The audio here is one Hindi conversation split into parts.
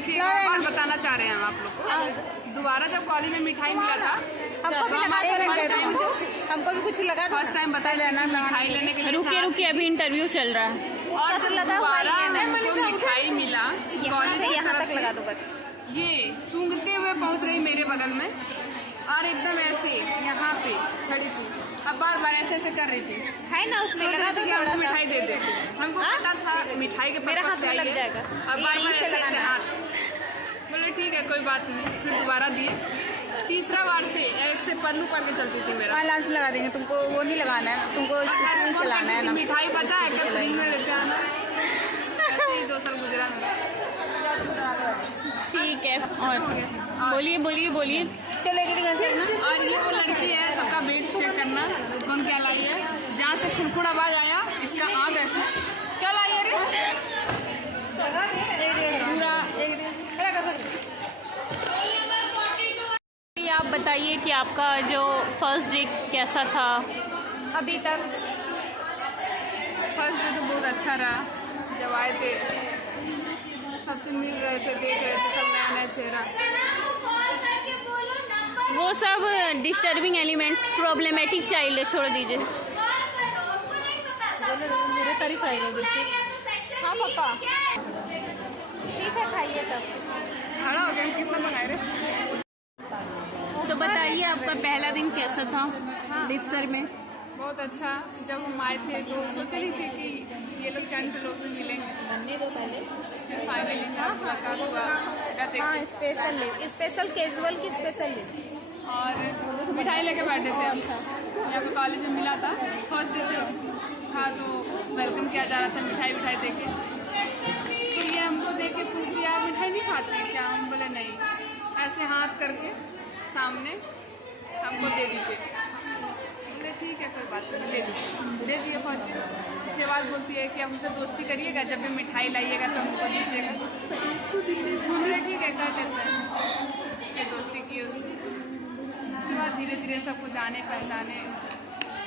देखिए एक बात बताना चाह रहे हैं हम आप लोग को। दोबारा जब कॉलेज में मिठाई मिला था हमको भी कुछ लगा। फर्स्ट टाइम बता लेना मिठाई लेने के लिए। रुकिए अभी इंटरव्यू चल रहा है। और जब दोबारा हमको मिठाई मिला कॉलेज की तरफ लगा दो से, ये सूंघते हुए पहुंच गई मेरे बगल में और एकदम ऐसे यहाँ पे खड़ी थी। अब बार बार ऐसे ऐसे कर रही थी है ना, उसमें लगा दो थोड़ा सा। मिठाई दे दे। हमको पता था मिठाई के मेरा हाथ में लग जाएगा। अब बार बार ऐसे ऐसे हाथ। बोले ठीक है कोई बात नहीं। फिर दोबारा दिए। तीसरा बार से एक से पल्लू पड़ के चलती थी मेरा। लास्ट लगा देंगे तुमको, वो नहीं लगाना है तुमको, नहीं चलाना है ना। मिठाई बचा है क्या में लेते आना। ऐसे ही 2 साल गुजरा मेरा। ठीक है और बोलिए। चलेगी घर से ना। और ये वो लड़की है, सबका वेट चेक करना कौन क्या लाई है। जहाँ से खुड़खुड़ आवाज आया इसका आँख ऐसे क्या लाई है पूरा आप बताइए कि आपका जो फर्स्ट डे कैसा था अभी तक? फर्स्ट डे तो बहुत अच्छा रहा। जब आए थे सबसे मिल रहे थे, देख रहे थे सब नया नया चेहरा। वो सब डिस्टर्बिंग एलिमेंट्स, प्रॉब्लमेटिक चाइल्ड है, छोड़ दीजिए। मेरे तारीफ आएगा देखिए। हाँ पापा ठीक है, खाइए तब। खड़ा हो गया कितना मंगाए रहे। तो बताइए आपका पहला दिन कैसा था दीपसर में? बहुत अच्छा। जब हम आए थे तो सोच रही थी कि ये लोग जान के लोग से मिलेंगे। बनने दो पहले। फिर फाइनली मुलाकात हुआ। स्पेशल कैजुअल की स्पेशल लिस्ट। और मिठाई लेके बैठे थे हम सब। यहाँ पे कॉलेज में मिला था फर्स्ट डे था तो वेलकम किया जा रहा था मिठाई विठाई देके। तो ये हमको देख के पूछ लिया मिठाई नहीं खाते क्या? हम बोले नहीं। ऐसे हाथ करके सामने हमको दे दीजिए। बोले ठीक है कोई बात नहीं, ले लीजिए। दे दिए फर्स्ट डे। उसके बाद बोलती है कि हमसे दोस्ती करिएगा, जब भी मिठाई लाइएगा तो हमको दीजिएगा। बोले ठीक है कर लेते हैं। ये दोस्ती की उसके बाद धीरे धीरे सबको जाने पहचाने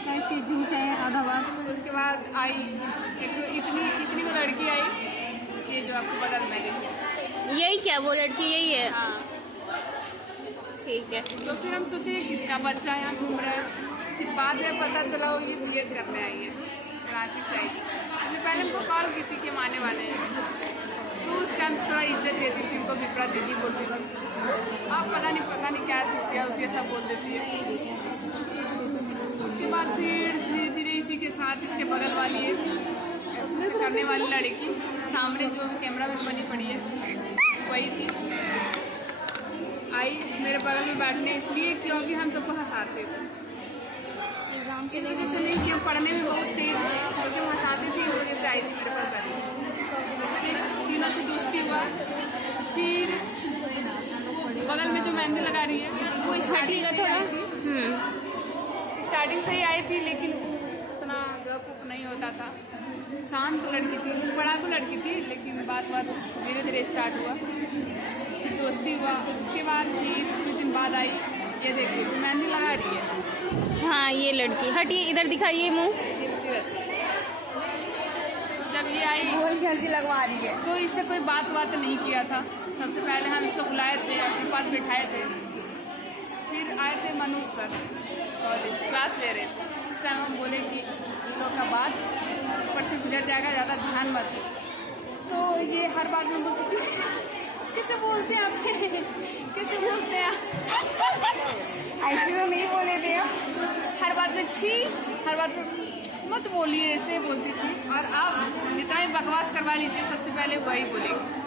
चीज़ें है आधा बात। उसके बाद आई एक इतनी को लड़की आई, ये जो आपको बगल में यही क्या वो लड़की यही है? हाँ। ठीक है। तो फिर हम सोचे किसका बच्चा यहाँ घूम रहा है। फिर बाद में पता चला वो ये बीएड करने आई है, रांची से आई। उससे पहले हमको कॉल की थी कि हम आने वाले हैं। तो उस टाइम थोड़ा इज्जत देती थी उनको, विप्रा दीदी बोलती थी। अब पता नहीं क्या छुट्टियाँ होती है सब बोल देती है। उसके बाद फिर धीरे धीरे इसी के साथ इसके बगल वाली है ऐसे करने वाली लड़की, सामने जो कैमरा में बनी पड़ी है वही थी, आई मेरे बगल में बैठने इसलिए क्योंकि हम सबको हंसाते थे। एग्जाम की वजह से नहीं कि हम पढ़ने में बहुत तेज थे, क्योंकि हम हंसाते थे इस वजह से आई थी मेरे पास बैठने। फिर तीनों से दोस्ती हुआ। फिर बगल में जो मेहंदी लगा रही है वो स्टार्टिंग से आई थी। स्टार्टिंग से ही आई थी लेकिन उतना गप नहीं होता था। शांत लड़की थी, पढ़ाकू लड़की थी, लेकिन बात धीरे धीरे स्टार्ट हुआ, दोस्ती हुआ। उसके बाद फिर कुछ दिन बाद आई, ये देखिए मेहंदी लगा रही है। हाँ ये लड़की, हटिए इधर दिखाइए मुँह। तो जब ये आई हंसी लगवा रही है तो इससे कोई बात नहीं किया था। सबसे पहले हम इसको बुलाए थे, अपने पास बिठाए थे। फिर आए थे मनोज सर कॉलेज, क्लास ले रहे थे। उस टाइम हम बोले कि इन लोग का बात ऊपर से गुजर जाएगा, ज़्यादा ध्यान मत दो। तो ये हर बात में बोलती थी कैसे बोलते हैं आप कैसे बोलते हैं ऐसे तो नहीं बोले थे। हर बात में छी, हर बात में मत बोलिए, ऐसे बोलती थी। और आप जितना ही बकवास करवा लीजिए सबसे पहले वही बोलेगी।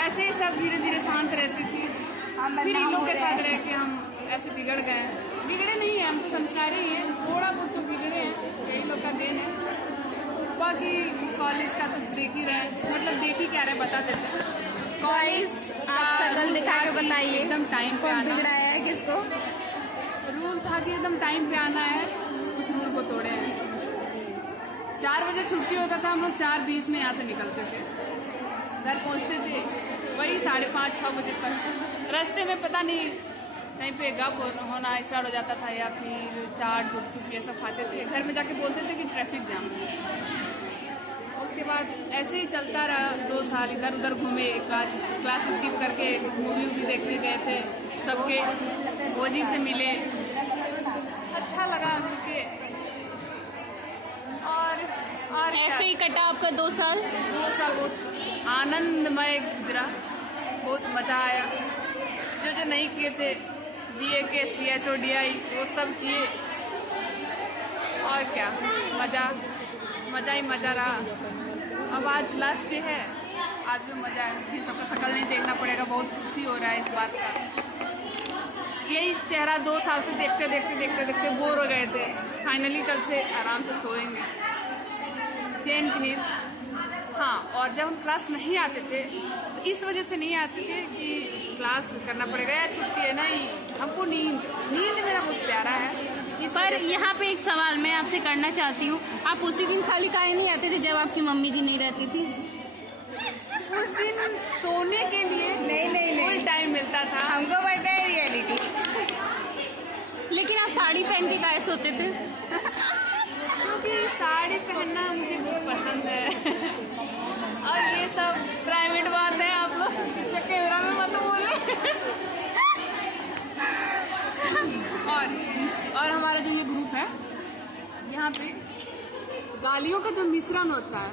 ऐसे ही सब धीरे धीरे शांत रहती थी। फिर इन लोग के साथ रह के हम ऐसे बिगड़ गए। बिगड़े नहीं हैं, हम तो संस्कारी ही हैं, थोड़ा बहुत तो बिगड़े हैं, यही लोग का देन है। बाकी कॉलेज का तो देख ही रहे, मतलब देख ही क्या रहे बता देते हैं। कॉलेज आप शकल दिखा के बताइए एकदम टाइम पे आना। बिगड़ाया है किसको? रूल था कि एकदम टाइम पे आना है, उस रूल को तोड़े हैं। 4 बजे छुट्टी होता था, हम लोग 4:20 में यहाँ से निकलते थे, घर पहुँचते थे वही 5:30-6 बजे तक। रास्ते में पता नहीं कहीं पे गप होना स्टार्ट हो जाता था, या फिर चाट गुपचुप ये सब खाते थे। घर में जाके बोलते थे कि ट्रैफिक जाम। उसके बाद ऐसे ही चलता रहा 2 साल, इधर उधर घूमे, क्लास स्किप करके मूवी वूवी देखने गए थे, सबके भोजी से मिले, अच्छा लगा मिलके। और ऐसे ही कटा आपका 2 साल? 2 साल बहुत आनंदमय गुजरा, बहुत मज़ा आया। जो नहीं किए थे BA के CHO DI वो सब किए, और क्या मज़ा ही मज़ा रहा। अब आज लास्ट डे है, आज भी मज़ा है, फिर सबका शक्ल नहीं देखना पड़ेगा, बहुत खुशी हो रहा है इस बात का। यही चेहरा 2 साल से देखते बोर हो गए थे। फाइनली कल से आराम से सोएंगे, चैन की नींद। हाँ, और जब हम क्लास नहीं आते थे तो इस वजह से नहीं आते थे कि क्लास करना पड़ेगा या छुट्टी है, नहीं, हमको नींद मेरा बहुत प्यारा है। पर यहाँ पे एक सवाल मैं आपसे करना चाहती हूँ, आप उसी दिन खाली काहे नहीं आते थे जब आपकी मम्मी जी नहीं रहती थी? उस दिन सोने के लिए नहीं टाइम मिलता था हमको, बट रियलिटी। लेकिन आप साड़ी पहन के काहे सोते थे? क्योंकि साड़ी पहनना मुझे बहुत पसंद है। और ये सब प्राइवेट बात है, आप लोग कैमरा में मत बोले। और हमारा जो ये ग्रुप है, यहाँ पे गालियों का जो मिश्रण होता है,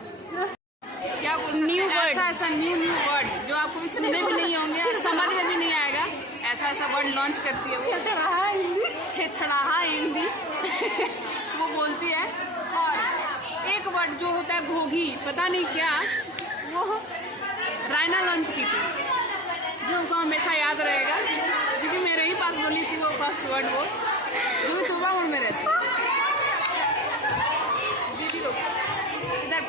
क्या बोल सकते हैं, ऐसा न्यू वर्ड जो आपको भी सुनने में नहीं होंगे, समझ में भी नहीं आएगा, ऐसा वर्ड लॉन्च करती है वो, छेछड़ाहा हिंदी वो बोलती है। और एक वर्ड जो होता है घोघी, पता नहीं क्या, वो रायना लॉन्च की थी, जो हमको हमेशा याद रहेगा, क्योंकि मेरे ही पास बोली थी वो फर्स्ट वर्ड, वो जो चोबा मोड़ में रहती है दीदी लोग इधर।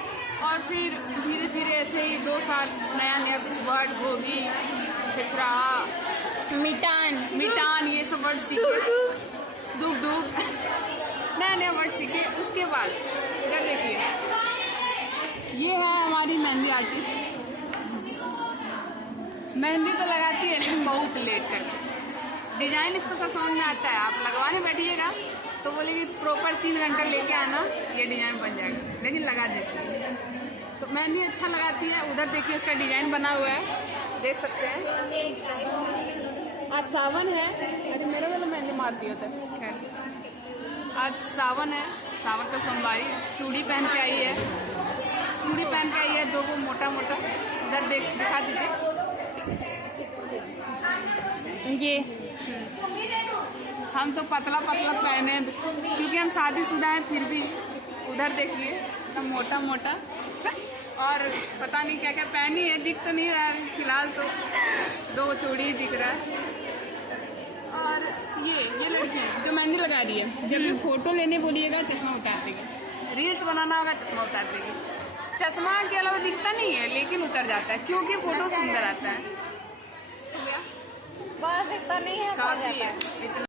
और फिर धीरे धीरे ऐसे ही 2 साल नया कुछ वर्ड, घोगी, छेछरा, मिटान ये सब वर्ड सीखे, दुग नया वर्ड सीखे। उसके बाद इधर देखिए, ये है हमारी मेहंदी आर्टिस्ट। मेहंदी तो लगाती है लेकिन बहुत लेट करके, डिजाइन इसको सब समझ में आता है, आप लगवाने बैठिएगा तो बोलेगी प्रॉपर 3 घंटे लेके आना, ये डिजाइन बन जाएगा, लेकिन लगा देती है। तो मेहंदी अच्छा लगाती है। उधर देखिए उसका डिजाइन बना हुआ है, देख सकते हैं। आज सावन है, अरे मेरे वाला मेहंदी मारती होता है। खैर, आज सावन है, सावन का सोमवारी। चूड़ी पहन के आई है, 2 को मोटा। उधर दिखा दीजिए, ये हम तो पतला पहने क्योंकि हम शादीशुदा हैं, फिर भी उधर देखिए सब मोटा और पता नहीं क्या पहनी है, दिख तो नहीं रहा है फिलहाल, तो 2 चूड़ी दिख रहा है। और ये लड़की जो मेहंदी लगा रही है, जब भी फोटो लेने बोलिएगा चश्मा उतार देगी, रील्स बनाना होगा चश्मा उतार देगी। चश्मा के अलावा दिखता नहीं है लेकिन उतर जाता है, क्योंकि फोटो सुंदर आता है। बस इतना नहीं है, काफी है इतना।